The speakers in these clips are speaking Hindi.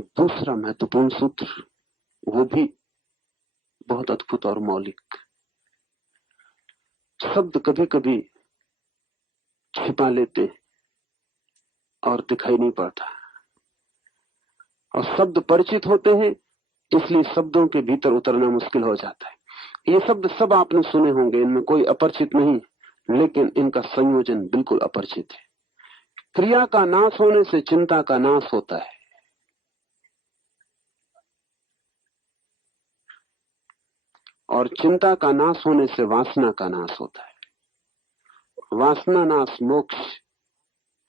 दूसरा महत्वपूर्ण सूत्र, वो भी बहुत अद्भुत और मौलिक। शब्द कभी कभी छिपा लेते और दिखाई नहीं पड़ता, और शब्द परिचित होते हैं, इसलिए शब्दों के भीतर उतरना मुश्किल हो जाता है। ये शब्द सब आपने सुने होंगे, इनमें कोई अपरिचित नहीं, लेकिन इनका संयोजन बिल्कुल अपरिचित है। क्रिया का नाश होने से चिंता का नाश होता है, और चिंता का नाश होने से वासना का नाश होता है। वासना नाश मोक्ष,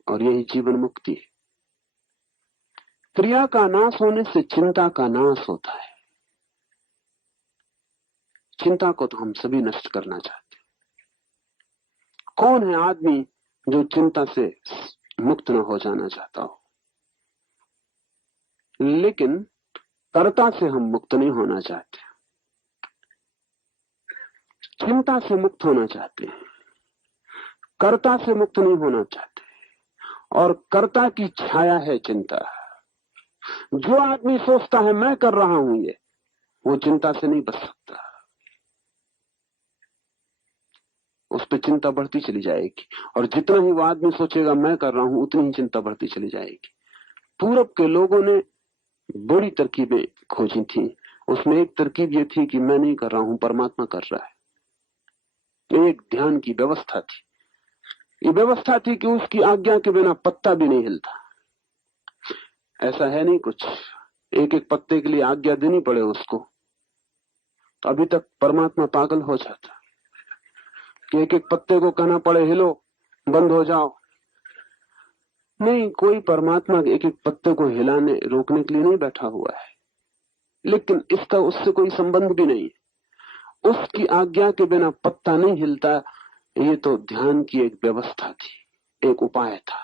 और यही जीवन मुक्ति है। क्रिया का नाश होने से चिंता का नाश होता है। चिंता को तो हम सभी नष्ट करना चाहते हैं। कौन है आदमी जो चिंता से मुक्त न हो जाना चाहता हो? लेकिन कर्ता से हम मुक्त नहीं होना चाहते, चिंता से मुक्त होना चाहते हैं, कर्ता से मुक्त नहीं होना चाहते। और कर्ता की छाया है चिंता। जो आदमी सोचता है मैं कर रहा हूं ये, वो चिंता से नहीं बच सकता। उस पर चिंता बढ़ती चली जाएगी, और जितना ही वो आदमी सोचेगा मैं कर रहा हूं, उतनी ही चिंता बढ़ती चली जाएगी। पूरब के लोगों ने बड़ी तरकीबें खोजी थी। उसमें एक तरकीब ये थी कि मैं नहीं कर रहा हूं, परमात्मा कर रहा है। एक ध्यान की व्यवस्था थी। ये व्यवस्था थी कि उसकी आज्ञा के बिना पत्ता भी नहीं हिलता। ऐसा है नहीं कुछ, एक एक पत्ते के लिए आज्ञा देनी पड़े उसको, तो अभी तक परमात्मा पागल हो जाता कि एक एक पत्ते को कहना पड़े हिलो, बंद हो जाओ। नहीं, कोई परमात्मा एक एक पत्ते को हिलाने रोकने के लिए नहीं बैठा हुआ है, लेकिन इसका उससे कोई संबंध भी नहीं है। उसकी आज्ञा के बिना पत्ता नहीं हिलता। ये तो ध्यान की एक व्यवस्था थी, एक उपाय था।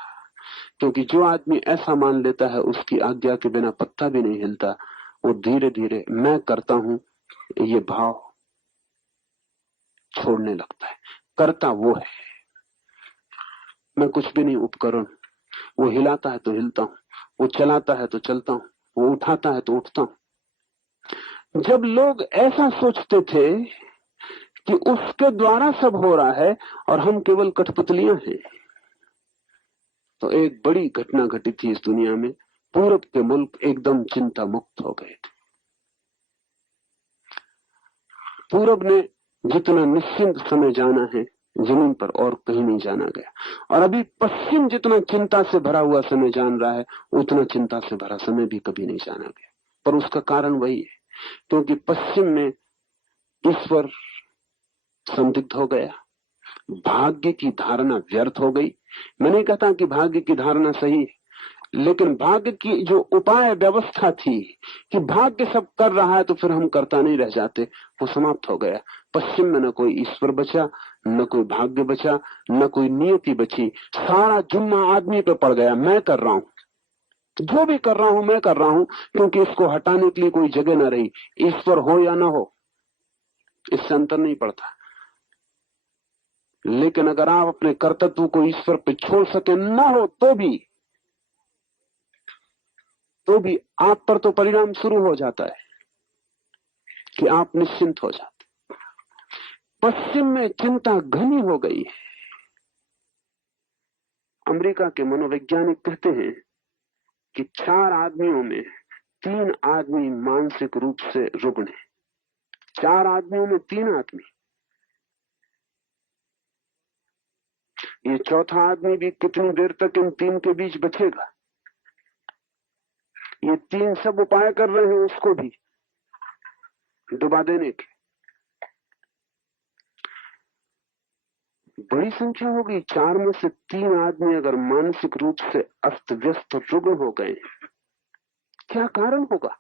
क्योंकि जो आदमी ऐसा मान लेता है उसकी आज्ञा के बिना पत्ता भी नहीं हिलता, वो धीरे धीरे मैं करता हूं ये भाव छोड़ने लगता है। करता वो है, मैं कुछ भी नहीं उपकरण। वो हिलाता है तो हिलता हूं, वो चलाता है तो चलता हूं, वो उठाता है तो उठता हूं। जब लोग ऐसा सोचते थे कि उसके द्वारा सब हो रहा है और हम केवल कठपुतलियां हैं, तो एक बड़ी घटना घटी थी इस दुनिया में। पूरब के मुल्क एकदम चिंता मुक्त हो गए थे। पूरब ने जितना निश्चिंत समय जाना है जमीन पर, और कहीं नहीं जाना गया। और अभी पश्चिम जितना चिंता से भरा हुआ समय जान रहा है, उतना चिंता से भरा समय भी कभी नहीं जाना गया। पर उसका कारण वही है, क्योंकि पश्चिम में ईश्वर संदिग्ध हो गया, भाग्य की धारणा व्यर्थ हो गई। मैं नहीं कहता कि भाग्य की धारणा सही है, लेकिन भाग्य की जो उपाय व्यवस्था थी कि भाग्य सब कर रहा है तो फिर हम करता नहीं रह जाते, वो समाप्त हो गया। पश्चिम में न कोई ईश्वर बचा, न कोई भाग्य बचा, न कोई नियति बची। सारा जुम्मा आदमी पे पड़ गया, मैं कर रहा हूं, जो भी कर रहा हूं मैं कर रहा हूं, क्योंकि इसको हटाने के लिए कोई जगह न रही। ईश्वर हो या न हो, इससे अंतर नहीं पड़ता। लेकिन अगर आप अपने कर्तव्य को ईश्वर पे छोड़ सके, न हो तो भी आप पर तो परिणाम शुरू हो जाता है कि आप निश्चिंत हो जाते। पश्चिम में चिंता घनी हो गई है। अमेरिका के मनोवैज्ञानिक कहते हैं कि 4 आदमियों में 3 आदमी मानसिक रूप से रुग्ण हैं। 4 आदमियों में 3 आदमी। ये चौथा आदमी भी कितनी देर तक इन 3 के बीच बचेगा? ये 3 सब उपाय कर रहे हैं उसको भी डुबा देने के। बड़ी संख्या हो गई। 4 में से 3 आदमी अगर मानसिक रूप से अस्त व्यस्त रुग्ण हो गए, क्या कारण होगा?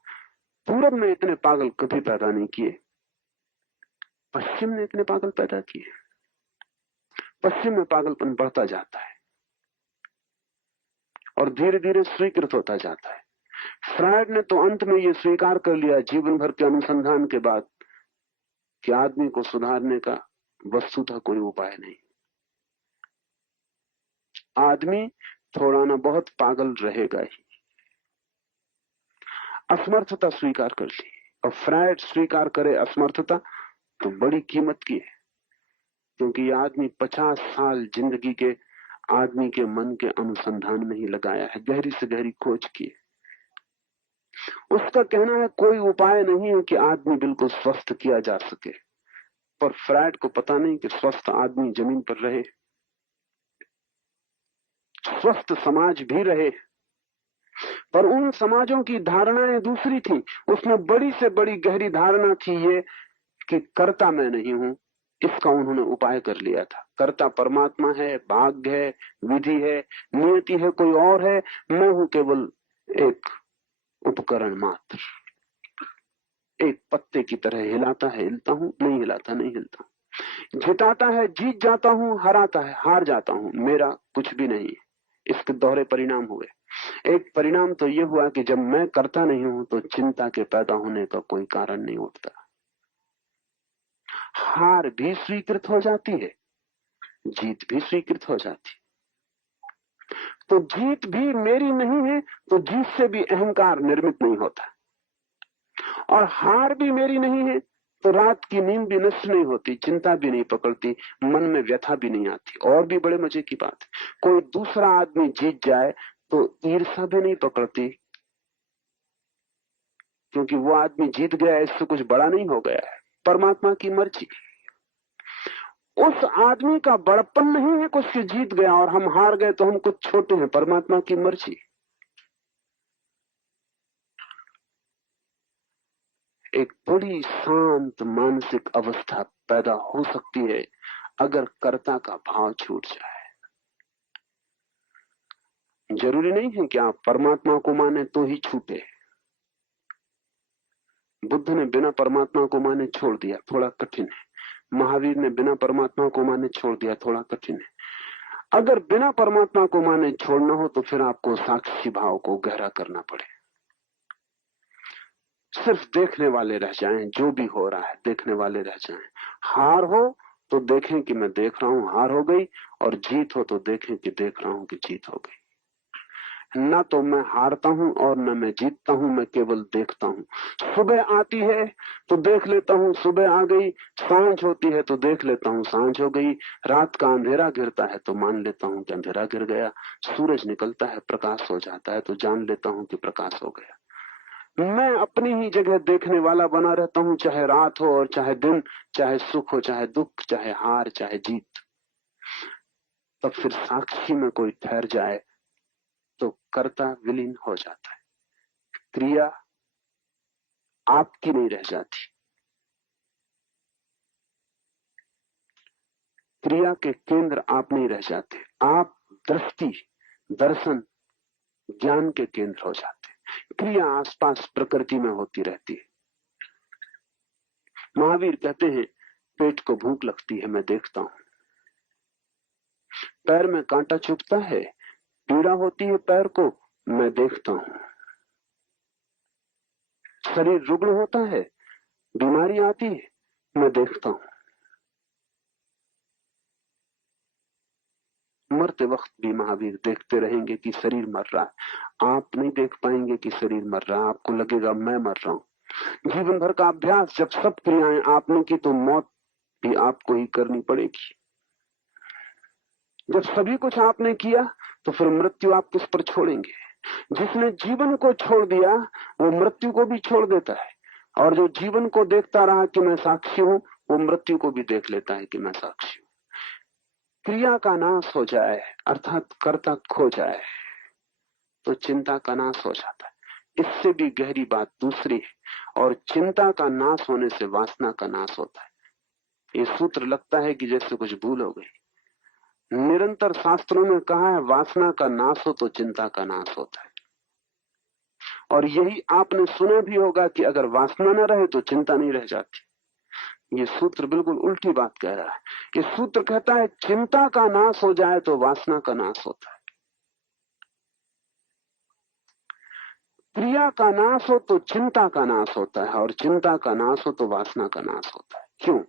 पूरब में इतने पागल कभी पैदा नहीं किए, पश्चिम ने इतने पागल पैदा किए। पश्चिम में पागलपन बढ़ता जाता है और धीरे धीरे स्वीकृत होता जाता है। फ्रायड ने तो अंत में यह स्वीकार कर लिया जीवन भर के अनुसंधान के बाद कि आदमी को सुधारने का वस्तुतः कोई उपाय नहीं। आदमी थोड़ा ना बहुत पागल रहेगा ही। असमर्थता स्वीकार कर ली। और फ्रायड स्वीकार करे असमर्थता तो बड़ी कीमत की है, क्योंकि ये आदमी 50 साल जिंदगी के आदमी के मन के अनुसंधान में ही लगाया है, गहरी से गहरी खोज की है। उसका कहना है कोई उपाय नहीं है कि आदमी बिल्कुल स्वस्थ किया जा सके, पर फ्रायड को पता नहीं कि स्वस्थ आदमी जमीन पर रहे, स्वस्थ समाज भी रहे, पर उन समाजों की धारणाएं दूसरी थी। उसमें बड़ी से बड़ी गहरी धारणा थी ये कि कर्ता मैं नहीं हूं, इसका उन्होंने उपाय कर लिया था। कर्ता परमात्मा है, भाग्य है, विधि है, नियति है, कोई और है, मैं हूं केवल एक उपकरण मात्र, एक पत्ते की तरह हिलाता है हिलता हूं, नहीं हिलाता नहीं हिलता, जिताता है जीत जाता हूं, हराता है हार जाता हूं, मेरा कुछ भी नहीं है। इसके दोहरे परिणाम हुए। एक परिणाम तो यह हुआ कि जब मैं करता नहीं हूं तो चिंता के पैदा होने का कोई कारण नहीं उठता, हार भी स्वीकृत हो जाती है, जीत भी स्वीकृत हो जाती। तो जीत भी मेरी नहीं है तो जीत से भी अहंकार निर्मित नहीं होता, और हार भी मेरी नहीं है तो रात की नींद भी नष्ट नहीं होती, चिंता भी नहीं पकड़ती, मन में व्यथा भी नहीं आती। और भी बड़े मजे की बात है, कोई दूसरा आदमी जीत जाए तो ईर्ष्या भी नहीं पकड़ती, क्योंकि वो आदमी जीत गया, इससे कुछ बड़ा नहीं हो गया है, परमात्मा की मर्जी। उस आदमी का बड़प्पन नहीं है कुछ कि जीत गया और हम हार गए तो हम कुछ छोटे हैं, परमात्मा की मर्जी। एक बड़ी शांत मानसिक अवस्था पैदा हो सकती है अगर कर्ता का भाव छूट जाए। जरूरी नहीं है कि आप परमात्मा को माने तो ही छूटे। बुद्ध ने बिना परमात्मा को माने छोड़ दिया, थोड़ा कठिन है। महावीर ने बिना परमात्मा को माने छोड़ दिया, थोड़ा कठिन है। अगर बिना परमात्मा को माने छोड़ना हो तो फिर आपको साक्षी भाव को गहरा करना पड़े। सिर्फ देखने वाले रह जाएं, जो भी हो रहा है देखने वाले रह जाएं। हार हो तो देखें कि मैं देख रहा हूं हार हो गई, और जीत हो तो देखें कि देख रहा हूं कि जीत हो गई। ना तो मैं हारता हूं और न मैं जीतता हूं, मैं केवल देखता हूं। सुबह आती है तो देख लेता हूं सुबह आ गई, सांझ होती है तो देख लेता हूं सांझ हो गई, रात का अंधेरा गिरता है तो मान लेता हूं कि अंधेरा गिर गया, सूरज निकलता है प्रकाश हो जाता है तो जान लेता हूं कि प्रकाश हो गया। मैं अपनी ही जगह देखने वाला बना रहता हूं, चाहे रात हो और चाहे दिन, चाहे सुख हो चाहे दुख, चाहे हार चाहे जीत। तब फिर साक्षी में कोई ठहर जाए तो कर्ता विलीन हो जाता है, क्रिया आपकी नहीं रह जाती, क्रिया के केंद्र आप नहीं रह जाते, आप दृष्टि दर्शन ज्ञान के केंद्र हो जाते। क्रिया आसपास प्रकृति में होती रहती है। महावीर कहते हैं पेट को भूख लगती है, मैं देखता हूं, पैर में कांटा चुभता है, पीड़ा होती है पैर को, मैं देखता हूं, शरीर रुग्ण होता है, बीमारी आती है, मैं देखता हूं। मरते वक्त भी महावीर देखते रहेंगे कि शरीर मर रहा है, आप नहीं देख पाएंगे कि शरीर मर रहा है, आपको लगेगा मैं मर रहा हूं। जीवन भर का अभ्यास, जब सब क्रियाएं आपने की तो मौत भी आपको ही करनी पड़ेगी। जब सभी कुछ आपने किया तो फिर मृत्यु आप किस पर छोड़ेंगे? जिसने जीवन को छोड़ दिया वो मृत्यु को भी छोड़ देता है, और जो जीवन को देखता रहा कि मैं साक्षी हूं, वो मृत्यु को भी देख लेता है कि मैं साक्षी हूं। क्रिया का नाश हो जाए अर्थात कर्ता खो जाए तो चिंता का नाश हो जाता है। इससे भी गहरी बात दूसरी है, और चिंता का नाश होने से वासना का नाश होता है। ये सूत्र लगता है कि जैसे कुछ भूल हो गई। निरंतर शास्त्रों में कहा है वासना का नाश हो तो चिंता का नाश होता है, और यही आपने सुना भी होगा कि अगर वासना न रहे तो चिंता नहीं रह जाती। ये सूत्र बिल्कुल उल्टी बात कह रहा है। ये सूत्र कहता है चिंता का नाश हो जाए तो वासना का नाश होता है, क्रिया का नाश हो तो चिंता का नाश होता है, और चिंता का नाश हो तो वासना का नाश होता है। क्यों?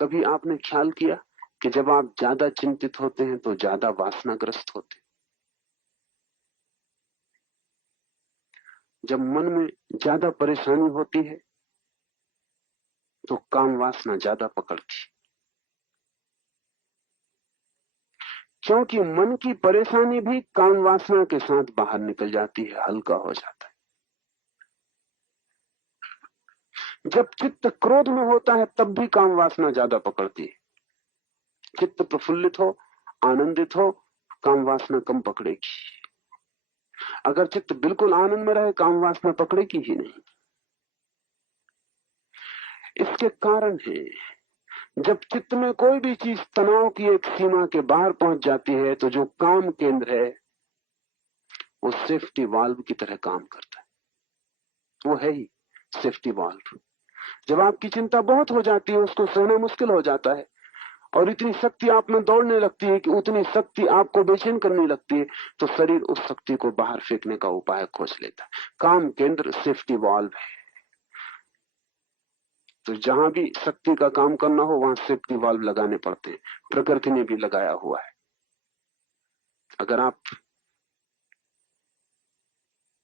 कभी आपने ख्याल किया कि जब आप ज्यादा चिंतित होते हैं तो ज्यादा वासनाग्रस्त होते हैं? जब मन में ज्यादा परेशानी होती है तो काम वासना ज्यादा पकड़ती, क्योंकि मन की परेशानी भी काम वासना के साथ बाहर निकल जाती है, हल्का हो जाता है। जब चित्त क्रोध में होता है तब भी काम वासना ज्यादा पकड़ती है। चित्त प्रफुल्लित हो, आनंदित हो, काम वासना कम पकड़ेगी। अगर चित्त बिल्कुल आनंद में रहे, काम वासना पकड़ेगी ही नहीं। इसके कारण है, जब चित्त में कोई भी चीज तनाव की एक सीमा के बाहर पहुंच जाती है तो जो काम केंद्र है वो सेफ्टी वाल्व की तरह काम करता है। वो है ही सेफ्टी वाल्व। जब आपकी चिंता बहुत हो जाती है, उसको सहना मुश्किल हो जाता है और इतनी शक्ति आप में दौड़ने लगती है कि उतनी शक्ति आपको बेचैन करने लगती है, तो शरीर उस शक्ति को बाहर फेंकने का उपाय खोज लेता है। काम केंद्र सेफ्टी वाल्व है। तो जहां भी शक्ति का काम करना हो वहां सेफ्टी वाल्व लगाने पड़ते हैं। प्रकृति ने भी लगाया हुआ है। अगर आप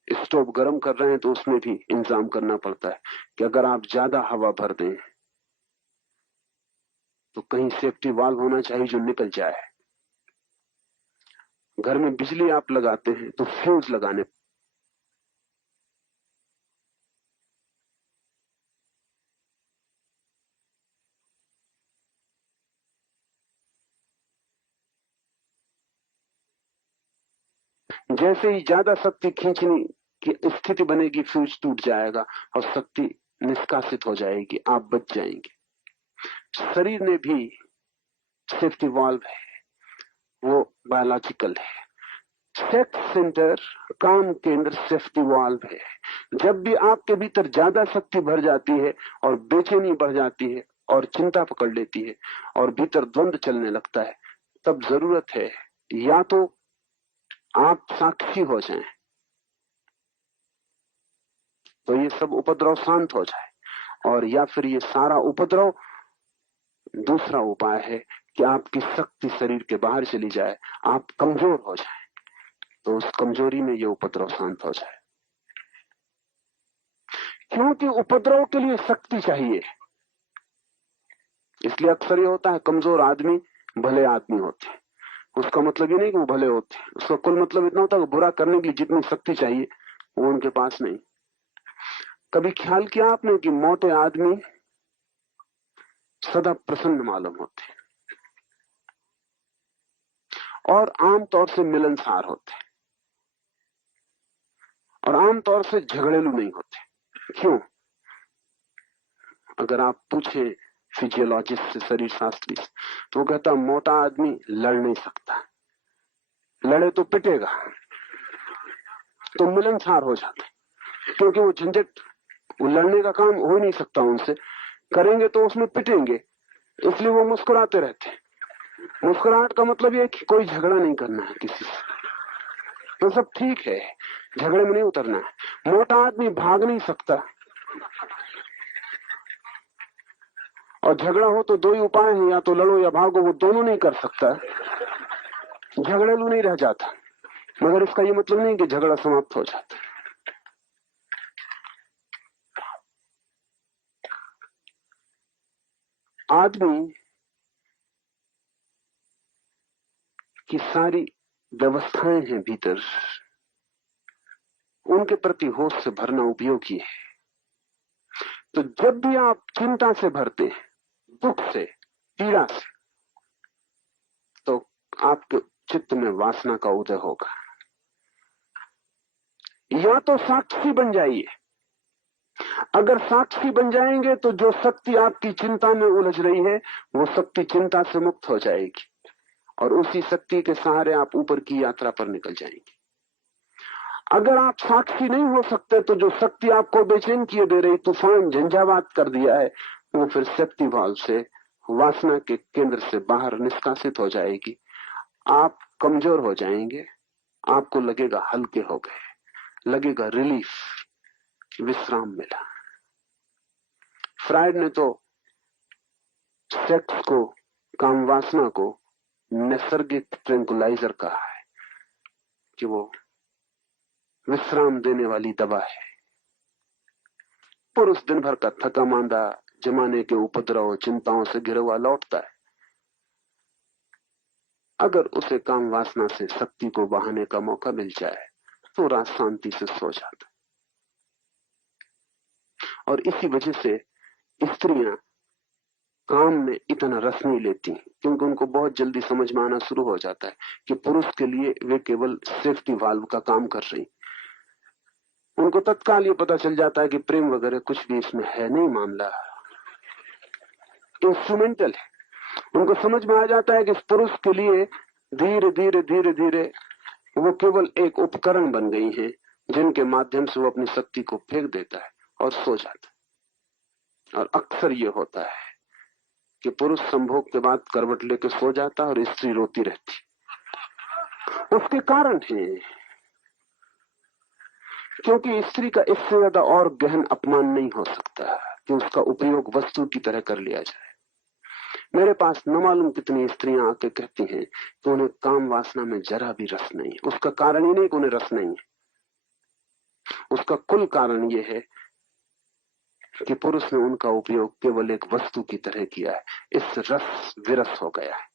स्टोव गर्म कर रहे हैं तो उसमें भी इंतजाम करना पड़ता है कि अगर आप ज्यादा हवा भर दें तो कहीं सेफ्टी वाल्व होना चाहिए जो निकल जाए। घर में बिजली आप लगाते हैं तो फ्यूज लगाने, जैसे ही ज्यादा शक्ति खींचने की स्थिति बनेगी फ्यूज टूट जाएगा और शक्ति निष्कासित हो जाएगी, आप बच जाएंगे। शरीर में भी सेफ्टी वाल्व है, वो बायोलॉजिकल है। सेक्स सेंटर काम केंद्र सेफ्टी वाल्व है। जब भी आपके भीतर ज्यादा शक्ति भर जाती है और बेचैनी बढ़ जाती है और चिंता पकड़ लेती है और भीतर द्वंद चलने लगता है, तब जरूरत है या तो आप साक्षी हो जाएं तो ये सब उपद्रव शांत हो जाए, और या फिर ये सारा उपद्रव, दूसरा उपाय है कि आपकी शक्ति शरीर के बाहर चली जाए, आप कमजोर हो जाए, तो उस कमजोरी में ये उपद्रव शांत हो जाए। क्योंकि उपद्रव के लिए शक्ति चाहिए, इसलिए अक्सर ये होता है कमजोर आदमी भले आदमी होते हैं। उसका मतलब ये नहीं कि वो भले होते हैं, उसका कुल मतलब इतना होता है कि बुरा करने की जितनी शक्ति चाहिए वो उनके पास नहीं। कभी ख्याल किया आपने कि मोटे आदमी सदा प्रसन्न मालूम होते हैं और आमतौर से मिलनसार होते हैं और आमतौर से झगड़ेलू नहीं होते? क्यों? अगर आप पूछे फिजियोलॉजिस्ट से, शरीर शास्त्री से, तो वो कहता मोटा आदमी लड़ नहीं सकता, लड़े तो पिटेगा, तो मिलनसार हो जाता है। क्योंकि वो झंझट, वो लड़ने का काम हो ही नहीं सकता उनसे, करेंगे तो उसमें पिटेंगे, इसलिए वो मुस्कुराते रहते हैं। मुस्कुराहट का मतलब ये है कि कोई झगड़ा नहीं करना है किसी से, तो सब ठीक है, झगड़े में नहीं उतरना है। मोटा आदमी भाग नहीं सकता और झगड़ा हो तो दो ही उपाय हैं, या तो लड़ो या भागो, वो दोनों नहीं कर सकता, झगड़ेलू नहीं रह जाता। मगर इसका ये मतलब नहीं कि झगड़ा समाप्त हो जाता। आदमी की सारी व्यवस्थाएं हैं भीतर, उनके प्रति होश से भरना उपयोगी है। तो जब भी आप चिंता से भरते हैं, दुख से, पीड़ा से, तो आपके चित्त में वासना का उदय होगा। या तो साक्षी बन जाइए। अगर साक्षी बन जाएंगे तो जो शक्ति आपकी चिंता में उलझ रही है वो शक्ति चिंता से मुक्त हो जाएगी और उसी शक्ति के सहारे आप ऊपर की यात्रा पर निकल जाएंगे। अगर आप साक्षी नहीं हो सकते तो जो शक्ति आपको बेचैन किए दे रही, तूफान झंझावात कर दिया है, वो फिर शक्ति भाव से, वासना के केंद्र से बाहर निष्कासित हो जाएगी। आप कमजोर हो जाएंगे, आपको लगेगा हल्के हो गए, लगेगा रिलीफ, विश्राम मिला। फ्रायड ने तो सेक्स को, काम वासना को नैसर्गिक ट्रैंकुलाइजर कहा है कि वो विश्राम देने वाली दवा है। पुरुष दिन भर का थका मांदा जमाने के उपद्रव चिंताओं से घिरा हुआ लौटता है। अगर उसे काम वासना से शक्ति को बहाने का मौका मिल जाए तो रात शांति से सो जाता है। और इसी वजह से स्त्रियां काम में इतना रस नहीं लेती, क्योंकि उनको बहुत जल्दी समझ में आना शुरू हो जाता है कि पुरुष के लिए वे केवल सेफ्टी वाल्व का काम कर रही। उनको तत्काल ये पता चल जाता है कि प्रेम वगैरह कुछ भी इसमें है नहीं, मामला इंस्ट्रूमेंटल है। उनको समझ में आ जाता है कि इस पुरुष के लिए धीरे धीरे धीरे धीरे वो केवल एक उपकरण बन गई हैं, जिनके माध्यम से वो अपनी शक्ति को फेंक देता है और सो जाता है। और अक्सर ये होता है कि पुरुष संभोग के बाद करवट लेके सो जाता है और स्त्री रोती रहती। उसके कारण है क्योंकि स्त्री का इससे ज्यादा और गहन अपमान नहीं हो सकता कि उसका उपयोग वस्तु की तरह कर लिया जाए। मेरे पास न मालूम कितनी स्त्रियां आके कहती हैं कि उन्हें काम वासना में जरा भी रस नहीं है। उसका कारण ही नहीं कि उन्हें रस नहीं है, उसका कुल कारण यह है कि पुरुष ने उनका उपयोग केवल एक वस्तु की तरह किया है। इससे रस विरस हो गया है।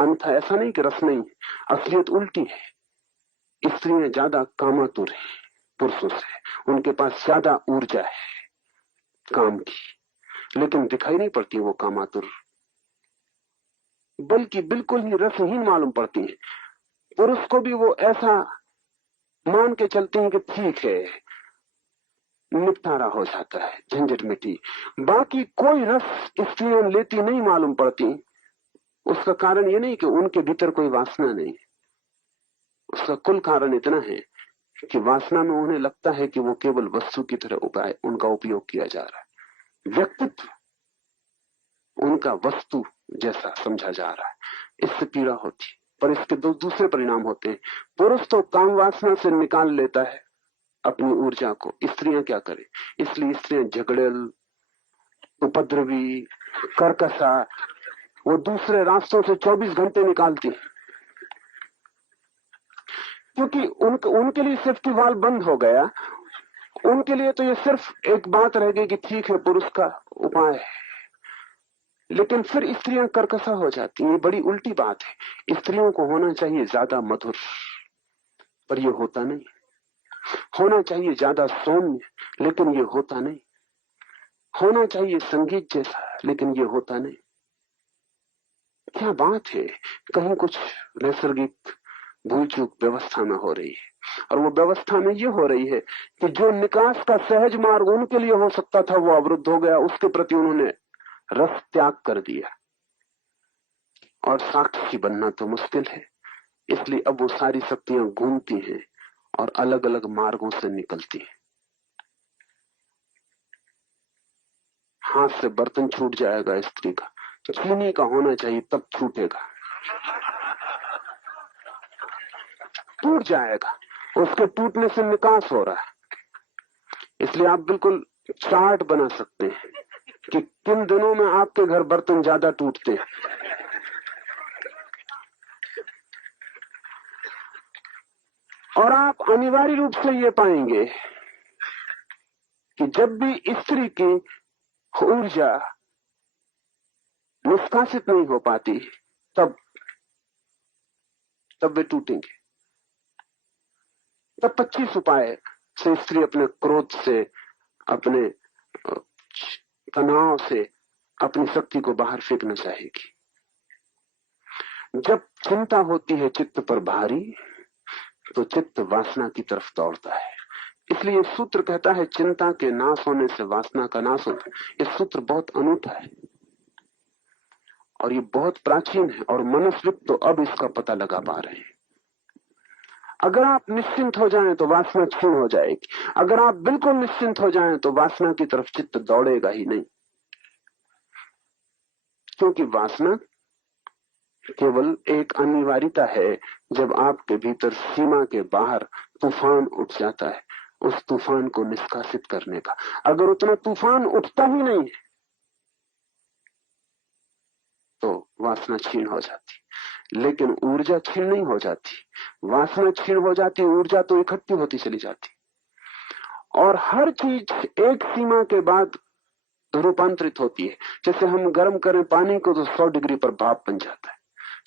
अन्यथा ऐसा नहीं कि रस नहीं, असलियत उल्टी है। स्त्रियां ज्यादा कामातुर हैं पुरुषों से, उनके पास ज्यादा ऊर्जा है काम की, लेकिन दिखाई नहीं पड़ती वो कामातुर, बल्कि बिल्कुल ही रसहीन मालूम पड़ती है। पुरुष को भी वो ऐसा मान के चलते हैं कि ठीक है, निपटारा हो जाता है, झंझट मिटी। बाकी कोई रस स्त्रियां लेती नहीं मालूम पड़ती। उसका कारण ये नहीं कि उनके भीतर कोई वासना नहीं, उसका कुल कारण इतना है कि वासना में उन्हें लगता है कि वो केवल वस्तु की तरह उनका उपयोग किया जा रहा है। व्यक्तित्व उनका वस्तु जैसा समझा जा रहा है, इससे पीड़ा होती। पर इसके दो दूसरे परिणाम होते हैं। पुरुष तो काम वासना से निकाल लेता है अपनी ऊर्जा को, स्त्रियां क्या करें? इसलिए स्त्रियां झगड़ेल, उपद्रवी, कर्कशा, वो दूसरे रास्तों से 24 घंटे निकालती, क्योंकि उनके लिए सेफ्टी वाल्व बंद हो गया। उनके लिए तो ये सिर्फ एक बात रह गई कि ठीक है पुरुष का उपाय है, लेकिन फिर स्त्रियां कर्कशा हो जाती हैं। ये बड़ी उल्टी बात है। स्त्रियों को होना चाहिए ज्यादा मधुर, पर ये होता नहीं। होना चाहिए ज्यादा सौम्य, लेकिन ये होता नहीं। होना चाहिए संगीत जैसा, लेकिन ये होता नहीं। क्या बात है, कहीं कुछ नैसर्गिक भूल चूक व्यवस्था में हो रही है। और वो व्यवस्था में ये हो रही है कि जो निकास का सहज मार्ग उनके लिए हो सकता था वो अवरुद्ध हो गया। उसके प्रति उन्होंने रस त्याग कर दिया, और साक्षी बनना तो मुश्किल है। इसलिए अब वो सारी शक्तियां घूमती हैं और अलग अलग मार्गों से निकलती हैं। हाथ से बर्तन छूट जाएगा स्त्री का, चीनी का होना चाहिए तब छूटेगा, टूट जाएगा। उसके टूटने से निकास हो रहा है। इसलिए आप बिल्कुल चार्ट बना सकते हैं कि किन दिनों में आपके घर बर्तन ज्यादा टूटते हैं। और आप अनिवार्य रूप से ये पाएंगे कि जब भी स्त्री की ऊर्जा निष्कासित नहीं हो पाती तब वे टूटेंगे। तब 25 उपाय से स्त्री अपने क्रोध से, अपने तनाव से अपनी शक्ति को बाहर फेंकना चाहेगी। जब चिंता होती है चित्त पर भारी, तो चित्त वासना की तरफ दौड़ता है। इसलिए सूत्र कहता है चिंता के नाश होने से वासना का नाश होता है। ये सूत्र बहुत अनूठा है और ये बहुत प्राचीन है, और मनस्विक तो अब इसका पता लगा पा रहे हैं। अगर आप निश्चिंत हो जाएं तो वासना क्षीण हो जाएगी। अगर आप बिल्कुल निश्चिंत हो जाएं तो वासना की तरफ चित्त दौड़ेगा ही नहीं, क्योंकि वासना केवल एक अनिवार्यता है। जब आपके भीतर सीमा के बाहर तूफान उठ जाता है, उस तूफान को निष्कासित करने का। अगर उतना तूफान उठता ही नहीं है तो वासना क्षीण हो जाती। लेकिन ऊर्जा क्षीण नहीं हो जाती, वासना क्षीण हो जाती, ऊर्जा तो इकट्ठी होती चली जाती। और हर चीज एक सीमा के बाद रूपांतरित होती है। जैसे हम गर्म करें पानी को तो 100 डिग्री पर भाप बन जाता है।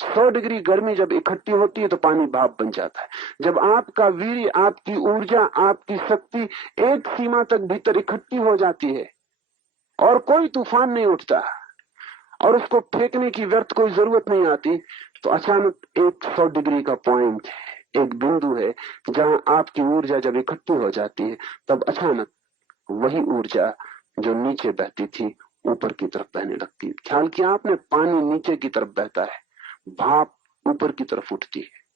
100 डिग्री गर्मी जब इकट्ठी होती है तो पानी भाप बन जाता है। जब आपका वीर्य, आपकी ऊर्जा, आपकी शक्ति एक सीमा तक भीतर इकट्ठी हो जाती है और कोई तूफान नहीं उठता और उसको फेंकने की व्यर्थ कोई जरूरत नहीं आती, तो अचानक एक 100 डिग्री का पॉइंट है, एक बिंदु है जहां आपकी ऊर्जा जब इकट्ठी हो जाती है, तब अचानक वही ऊर्जा जो नीचे बहती थी ऊपर की तरफ बहने लगती है। ख्याल किया आपने, पानी नीचे की तरफ बहता है, भाप ऊपर की तरफ उठती है।